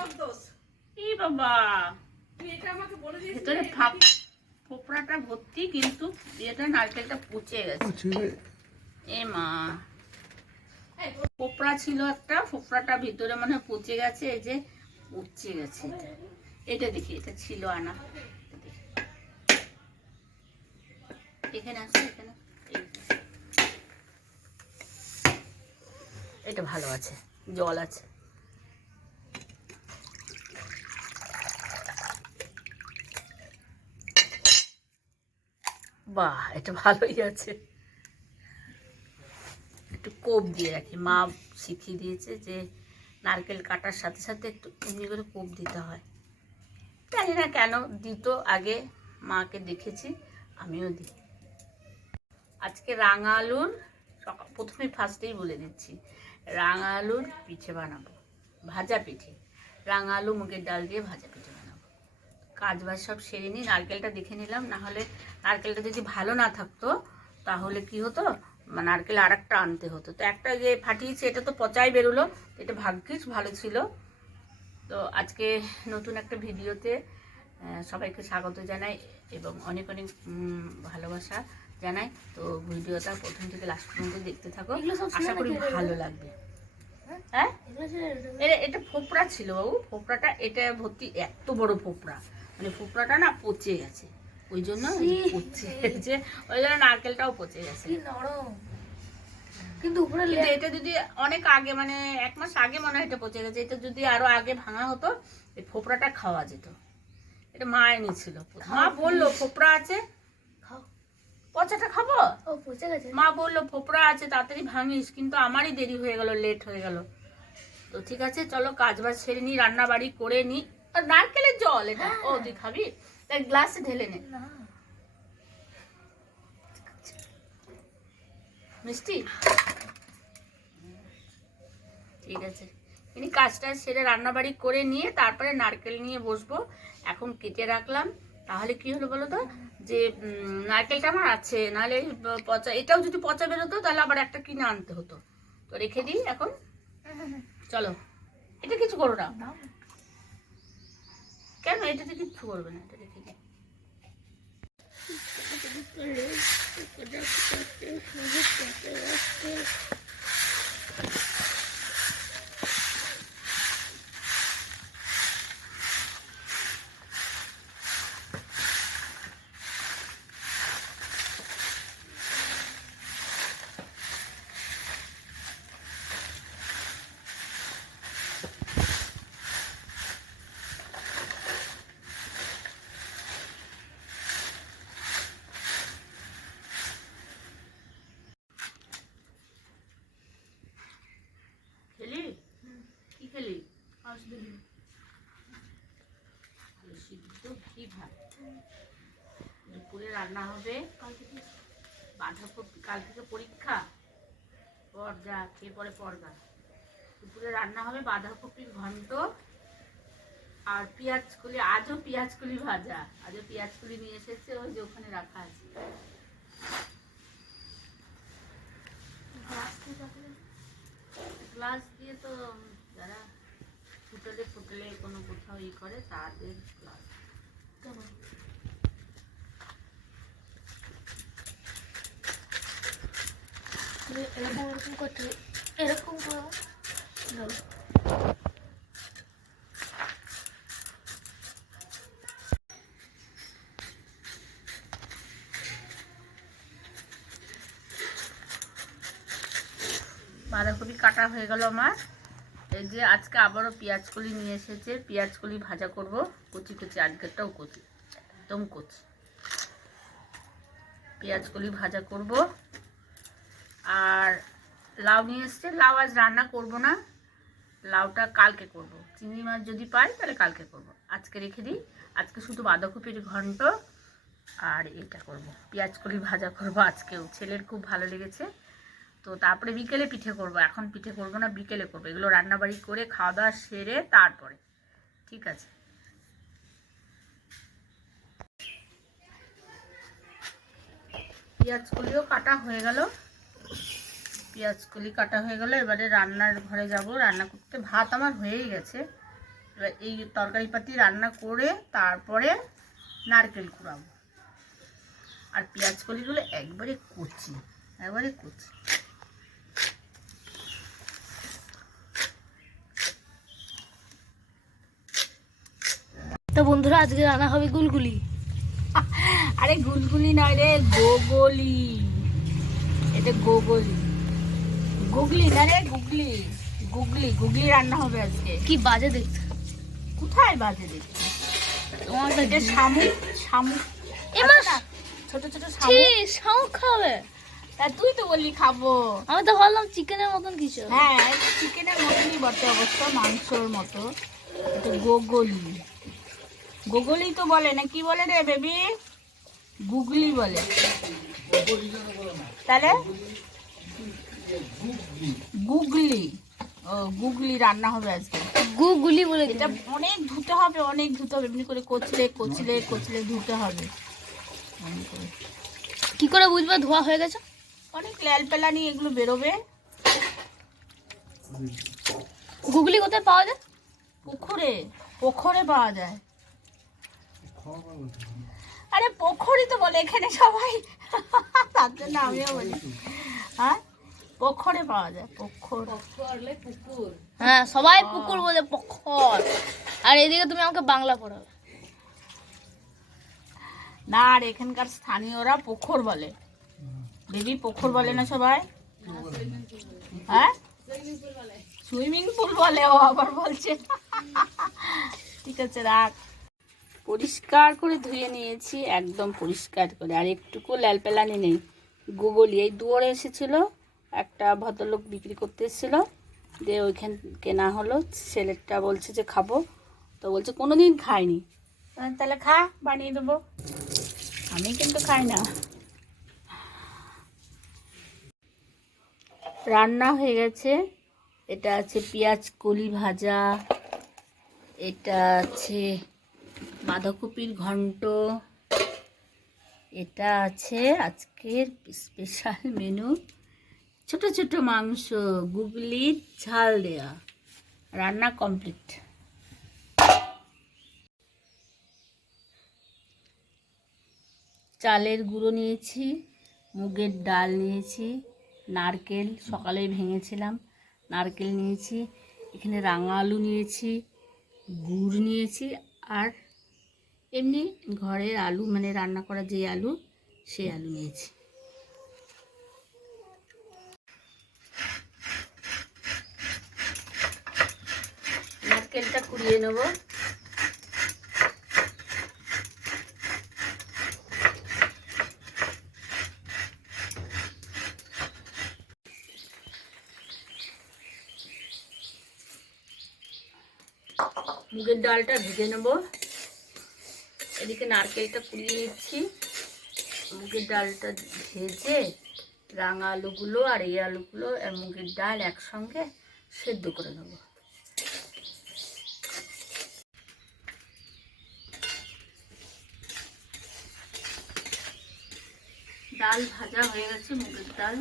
এই বাবা ভেতরে ফোপড়াটা ভর্তি, কিন্তু এটা নারকেলটা পচে গেছে। এ মা, ফোপড়া ছিল একটা, ফোপড়াটা ভিতরে মনে হয় পচে গেছে। এই যে পচে গেছে, এটা দেখি, এটা ছিল আনা, এখানে আছে, এখানে এটা ভালো আছে, জল আছে। বাহ, এটা ভালোই আছে। একটু কোপ দিয়ে রাখি, মা শিখিয়ে দিয়েছে যে নারকেল কাটার সাথে সাথে একটু এমনি করে কোপ দিতে হয়। জানি না কেন দিত, আগে মাকে দেখেছি, আমিও দিই। আজকে রাঙা আলুর, প্রথমে ফার্স্টেই বলে দিচ্ছি, রাঙা আলুর পিঠে বানাবো, ভাজা পিঠে, রাঙা আলু মুগের ডাল দিয়ে ভাজা পিঠে বানাবো। কাজ বাজ সব সেরে নিই, নারকেলটা দেখে নিলাম, নাহলে নারকেলটা যদি ভালো না থাকতো তাহলে কি হতো, নারকেল আর একটা আনতে হতো। তো একটা যে ফাটিয়েছে, এটা তো পচাই বেরোলো, এটা ভাগ্যিস ভালো ছিল। তো আজকে নতুন একটা ভিডিওতে সবাইকে স্বাগত জানাই এবং অনেক অনেক ভালোবাসা জানাই। তো ভিডিওটা প্রথম থেকে লাস্ট পর্যন্ত দেখতে থাকো, আশা করি ভালো লাগবে। হ্যাঁ, এটা ফোপড়া ছিল বাবু, ফোপড়াটা এটা ভর্তি, এত বড় ফোপড়া, মানে ফোপড়াটা না পচে গেছে, ওই জন্য পচে গেছে, ওই জন্য নারকেলটাও পচে গেছে। কিন্তু এটা যদি অনেক আগে, মানে 1 মাস আগে মনে হয় এটা পচে গেছে, এটা যদি আরো আগে ভাঙা হতো এই ফোপড়াটা খাওয়া যেত। এটা মা এনেছিল, মা বললো ফোপড়া আছে, পচাটা খাবো, মা বললো ফোপড়া আছে তাড়াতাড়ি ভাঙিস, কিন্তু আমারই দেরি হয়ে গেল, লেট হয়ে গেল। তো ঠিক আছে, চলো কাজ বাজ সেরে নি, রান্না বাড়ি করে নি। আর নারকেলের জল এটা, ও তুই খাবি, তাই গ্লাসে ঢেলে নে। মিষ্টি, ঠিক আছে, ইনি কাজটা সেরে রান্না বাড়ি করে নিয়ে তারপরে নারকেল নিয়ে বসবো। এখন কেটে রাখলাম, তাহলে কি হলো বলো তো, যে নারকেলটা আমার আছে, নাহলে পচা, এটাও যদি পচা বেরোতো তাহলে আবার একটা কিনে আনতে হতো। তো রেখে দিই এখন, চলো। এটা কিছু করো না, কেন, এটাতে কিচ্ছু করবে না, এটা রেখে দিই। খেলি, কি খেলি, সিদ্ধ ঘি ভাত, দুপুরে রান্না হবে বাঁধাকপি, কাল থেকে পরীক্ষা, পর যা খেয়ে পরে পরগা। দুপুরে রান্না হবে বাঁধাকপির ঘন্ট আর পেঁয়াজ কলি, আজও পেঁয়াজ কলি ভাজা, আজও পেঁয়াজ কলি নিয়ে এসেছে, ওই যে ওখানে রাখা আছে। গ্লাস দিয়ে তো যারা হোটেলে কোনো কোথাও ই করে তাদের গ্লাস। এরকম করতে, এরকম করো। বাঁধাকপি কাটা হয়ে গেল আমার। এই যে আজকে আবারও পেঁয়াজ কলি নিয়ে এসেছে, পেঁয়াজ কলি ভাজা করব, কচি কচি, আজকেরটাও কচি, একদম কচি পেঁয়াজ কলি ভাজা করব। আর লাউ নিয়ে এসছে, লাউ আজ রান্না করব না, লাউটা কালকে করব, চিংড়ি মাছ যদি পাই তাহলে কালকে করব, আজকে রেখে দিই। আজকে শুধু বাঁধাকপির ঘন্ট আর এটা করব, পেঁয়াজ কলি ভাজা করব আজকেও, ছেলের খুব ভালো লেগেছে। তো তারপরে বিকেলে পিঠে করব, এখন পিঠে করব না, বিকেলে করবো, এগুলো রান্নাবাড়ি করে খাওয়া দাওয়া সেরে তারপরে, ঠিক আছে। পেঁয়াজকলিও কাটা হয়ে গেল, পেঁয়াজকলি কাটা হয়ে গেল, এবারে রান্নার ঘরে যাব রান্না করতে। ভাত আমার হয়েই গেছে, এবার এই তরকারি পাতি রান্না করে তারপরে নারকেল কুড়াবো। আর পেঁয়াজ কলিগুলো একবারে কচি, একবারে কচি। তো বন্ধুরা আজকে রান্না হবে গুলগুলি। আরে গুলগুলি নয় রে, গোগলি। এটা গোগলি, গুগলি না রে, গুগলি। গুগলি গুগলি রান্না হবে আজকে। কি বাজে দেখতে, কোথায় বাজে দেখতে? তোমার এটা শামুক, শামুক। এমা ছোট ছোট ছি, শামুক। শামুক খাবে? তা তুই তো বললি খাবো। আমি তো ভাবলাম চিকেনের মতন কিছু। হ্যাঁ, চিকেনের মতনই বটে অবশ্য, মাংসর মতো। এটা গোগলি, গোগলি তো বলে না, কি বলে রে বেবি? গুগলি বলে। তাহলে গুগলি। ও, গুগলি রান্না হবে আজকে। গুগলি বলে এটা অনেক ধুতে হবে, অনেক ধুতে হবে, এমনি করে কচলে কচলে কচলে ধুতে হবে। এমনি করে। কি করে বুঝবে ধোয়া হয়ে গেছে? অনেক ল্যাল পেলানি এগুলো বেরোবে। গুগলি কোথায় পাওয়া যায়? পুকুরে, পুকুরে পাওয়া যায়। আরে পোখরই তো বলে এখানে সবাই, তার জন্য আমিও বলি। হ্যাঁ, পুকুরে পাওয়া যায়, পুকুর। হ্যাঁ, সবাই পুকুর বলে, পুকুর। আর এদিকে তুমি আমাকে বাংলা পড়াবে। না, আর এখানকার স্থানীয়রা পুকুর বলে। বেবি পুকুর বলে না সবাই? হ্যাঁ, সুইমিং পুল বলে। ও আবার বলছে। ঠিক আছে, রাখ। পরিষ্কার করে ধুয়ে নিয়েছি, একদম পরিষ্কার করে, আর একটুকু ল্যালপেলানি নেই। গুগলি এই দুয়ারে এসেছিল, একটা ভদ্রলোক বিক্রি করতে এসেছিল, দিয়ে ওইখান কেনা হলো। ছেলেটা বলছে যে খাবো, তো বলছে কোনোদিন খাইনি। তাহলে খা, বানিয়ে দেবো। আমি কিন্তু খাই না। রান্না হয়ে গেছে। এটা আছে পেঁয়াজ কলি ভাজা, এটা আছে বাঁধাকপির ঘন্ট, এটা আছে আজকের স্পেশাল মেনু ছোট ছোট মাংস, গুগলির ঝাল দেয়া। রান্না কমপ্লিট। চালের গুঁড়ো নিয়েছি, মুগের ডাল নিয়েছি, নারকেল সকালে ভেঙেছিলাম, নারকেল নিয়েছি, এখানে রাঙা আলু নিয়েছি, গুড় নিয়েছি, আর এমনি ঘরের আলু, মানে রান্না করা যে আলু, সেই আলু নিয়েছি। নারকেলটা কুড়িয়ে নেব। মুগের ডালটা ভেজে নেব। এদিকে নারকেলটা কুড়িয়ে নিচ্ছি। মুগের ডালটা ভেজে রাঙা আলুগুলো আর এই আলুগুলো আর মুগের ডাল একসঙ্গে সেদ্ধ করে নেব। ডাল ভাজা হয়ে গেছে, মুগের ডাল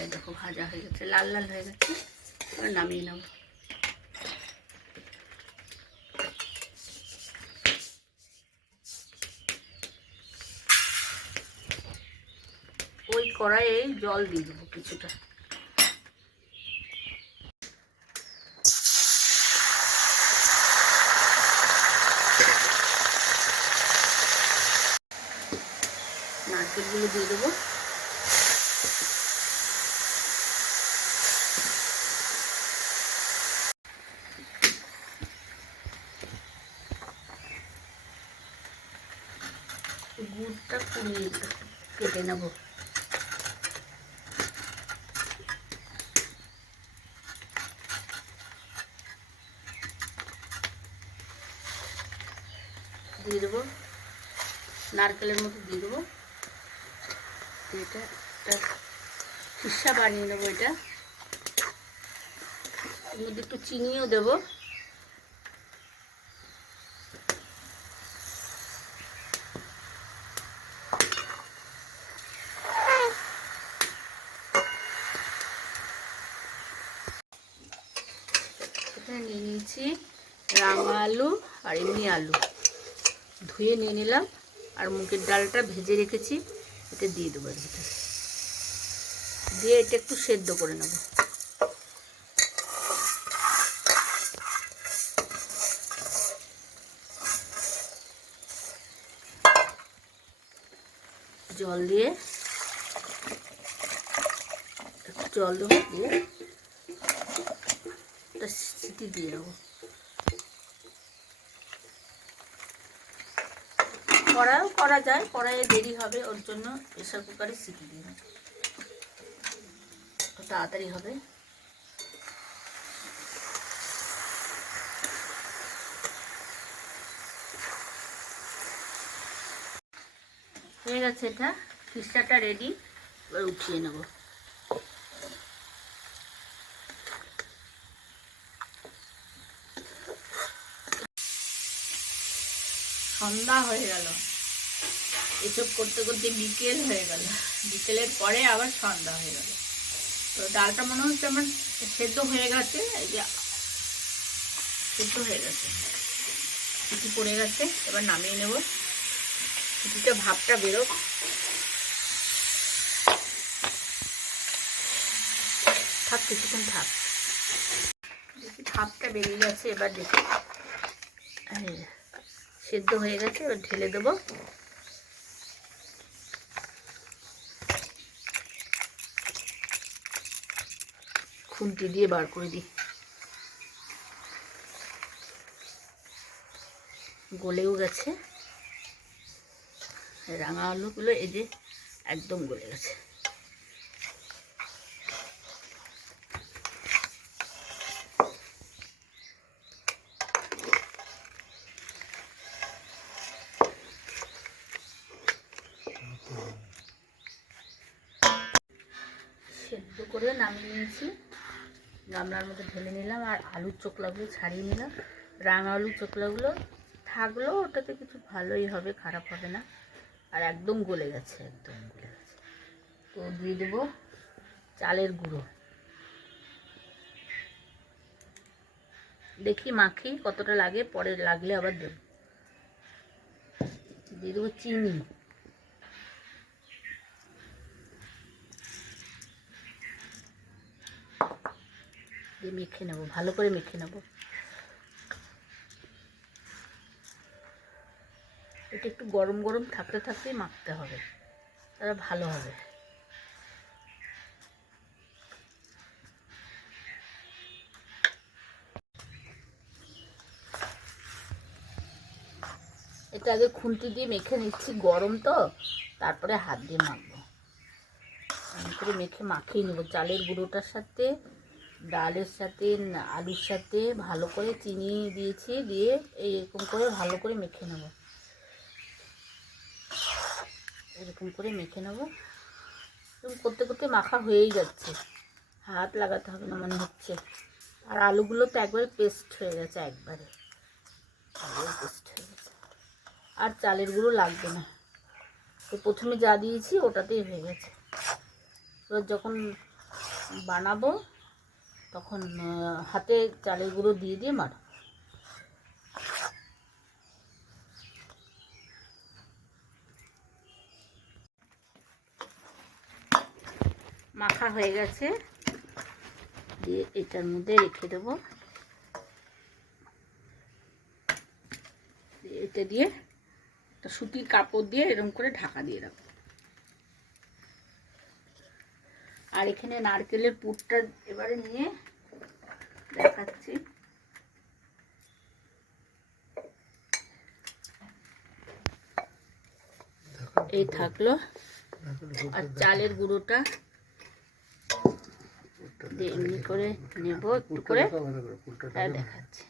এই দেখো ভাজা হয়ে গেছে, লাল লাল হয়ে গেছে। এবার নামিয়ে নেব। ওই কড়াইয়ে জল দিয়ে দেবো কিছুটা। নারকেলগুলো দিয়ে দেবো। গুড়টা কুড়িয়ে কেটে নেব। দিয়ে দেবো, নারকেলের মধ্যে দিয়ে দেবো। এটা একটা খিসা বানিয়ে নেবো। এটা এর মধ্যে একটু চিনিও দেবো। এখানে নিয়ে নিয়েছি রাঙা আলু আর এমনি আলু ধুয়ে নিয়ে নিলাম, আর মুগের ডালটা ভেজে রেখেছি, এটা দিয়ে দেবো এর ভিতরে, দিয়ে এটা একটু সেদ্ধ করে নেব। জল দিয়ে একটু জল দেবো, দিয়ে একটা সিটি দিয়ে দেবো। কড়াইও করা যায়, কড়াইয়ে দেরি হবে, ওর জন্য প্রেশার কুকারে সিটি দিয়ে দেবো, তাড়াতাড়ি হবে। হয়ে গেছে, এটা খিস্টাটা রেডি, এবার উঠিয়ে নেব। সন্ধ্যা হয়ে গেল, এসব করতে করতে বিকেল হয়ে গেল, বিকেলের পরে আবার সন্ধ্যা হয়ে গেল। তো ডালটা মনে হচ্ছে আমার সেদ্ধ হয়ে গেছে, এই যে সেদ্ধ হয়ে গেছে, সিটি পড়ে গেছে, এবার নামিয়ে নেব। সিটিটা ভাপটা বেরোক, থাক কিছুক্ষণ থাক, দেখি ভাপটা বেরিয়ে গেছে, এবার দেখি সেদ্ধ হয়ে গেছে, এবার ঢেলে দেবো। খুন্তি দিয়ে বার করে দিই, গলেও গেছে, রাঙা আলুগুলো এই যে একদম গলে গেছে। সেদ্ধ করে নামিয়ে নিয়েছি, গামলার মধ্যে ঢেলে নিলাম, আর আলুর চোকলাগুলো ছাড়িয়ে নিলাম। রাঙা আলুর চোকলাগুলো থাকলেও ওটাতে কিছু ভালোই হবে, খারাপ হবে না। আর একদম গলে গেছে, একদম গলে গেছে। তো দিয়ে দেবো চালের গুঁড়ো, দেখি মাখি কতটা লাগে, পরে লাগলে আবার দেবো। দিয়ে দেবো চিনি, দিয়ে মেখে নেবো, ভালো করে মেখে নেবো। এটা একটু গরম গরম থাকতে থাকতেই মাখতে হবে, তাহলে ভালো হবে। এটা আগে খুন্তি দিয়ে মেখে নিচ্ছি, গরম তো, তারপরে হাত দিয়ে মাখবো। এমন করে মেখে মাখিয়ে নেবো চালের গুঁড়োটার সাথে, ডালের সাথে, আলুর সাথে ভালো করে, চিনি দিয়েছি, দিয়ে এইরকম করে ভালো করে মেখে নেব। এরকম করে মেখে নেব, এরকম করতে করতে মাখা হয়েই যাচ্ছে, হাত লাগাতে হবে না মনে হচ্ছে। আর আলুগুলো তো একবারে পেস্ট হয়ে গেছে, একবারে পেস্ট হয়ে গেছে, আর চালের গুঁড়ো লাগবে না। তো প্রথমে যা দিয়েছি ওটাতেই হয়ে গেছে। এবার যখন বানাবো তখন হাতে চালের গুঁড়ো দিয়ে দিয়ে মাখা। মাখা হয়ে গেছে, দিয়ে এটার মধ্যে রেখে দেবো। এটা দিয়ে একটা সুতির কাপড় দিয়ে এরকম করে ঢাকা দিয়ে রাখবো। আর এখানে নারকেলের পুরটা এবারে নিয়ে দেখাচ্ছি। এই থাকলো, আর চালের গুঁড়োটা এমনি করে নেব একটু করে, দেখাচ্ছি।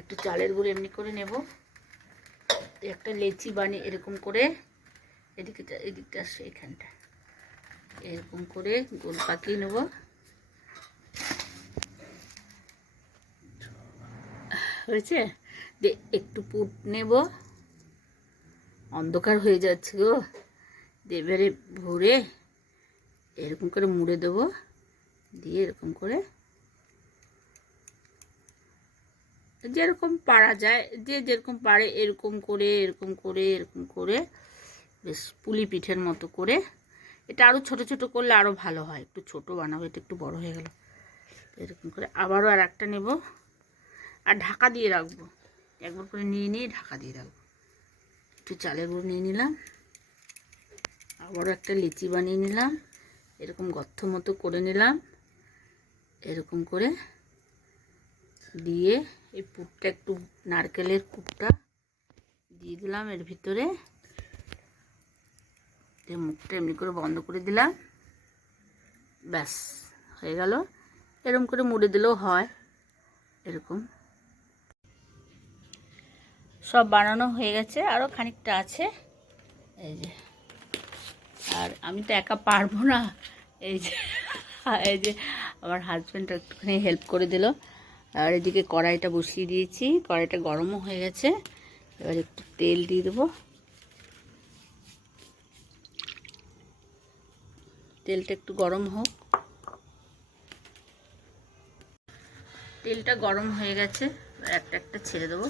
একটু চালের গুঁড়ো এমনি করে নেব, একটা লেচি বানিয়ে এরকম করে, এদিকটা আসছে, এখানটা এরকম করে গোল পাকিয়ে নেব। হয়েছে, একটু পুট নেব, অন্ধকার হয়ে যাচ্ছে গো, এবারে ভরে এরকম করে মুড়ে দেবো, দিয়ে এরকম করে যেরকম পারা যায়, যে যেরকম পারে এরকম করে এরকম করে এরকম করে বেশ পুলি পিঠের মতো করে। এটা আরও ছোট ছোট করলে আরও ভালো হয়। একটু ছোট বানাবো, এটা একটু বড় হয়ে গেল। এরকম করে আবারও আর একটা নেব, আর ঢাকা দিয়ে রাখবো। একবার করে নিয়ে নিয়ে ঢাকা দিয়ে রাখবো। একটু চালের গুঁড়ো নিয়ে নিলাম, আবারও একটা লিচি বানিয়ে নিলাম, এরকম গর্ত মতো করে নিলাম, এরকম করে দিয়ে এই পুরটা একটু নারকেলের পুরটা দিয়ে দিলাম এর ভিতরে, মুখটা এমনি করে বন্ধ করে দিলাম। ব্যাস হয়ে গেল। এরকম করে মুড়ে দিলেও হয়। এরকম সব বানানো হয়ে গেছে, আরও খানিকটা আছে। এই যে, আর আমি তো একা পারবো না। এই যে এই যে আমার হাজব্যান্ড একটুখানি হেল্প করে দিল। আর এদিকে কড়াইটা বসিয়ে দিয়েছি, কড়াইটা গরমও হয়ে গেছে। এবার একটু তেল দিয়ে দেবো। তেলটা একটু গরম হোক। তেলটা গরম হয়ে গেছে, একটা একটা ছেড়ে দেবো।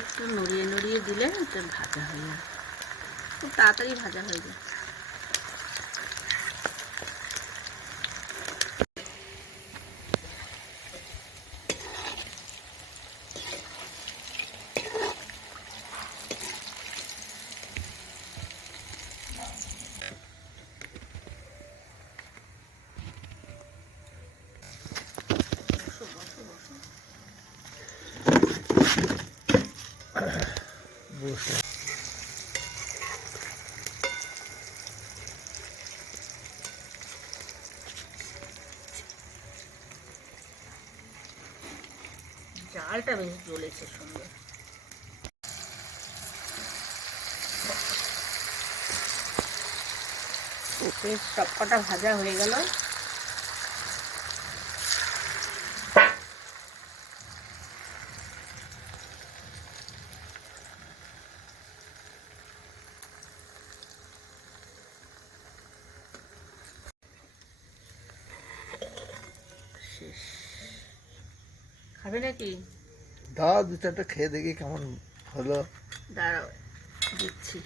একটু নড়িয়ে নড়িয়ে দিলে এটা ভাজা হয়ে যায়, খুব তাড়াতাড়ি ভাজা হয়ে যায়। জালটা বেশ জ্বলেছে সুন্দর। বেশ সবকটা ভাজা হয়ে গেল। শেষ। খাবে নাকি? দাও দু চারটা খেয়ে দেখি কেমন হলো। দাঁড়াও দিচ্ছি।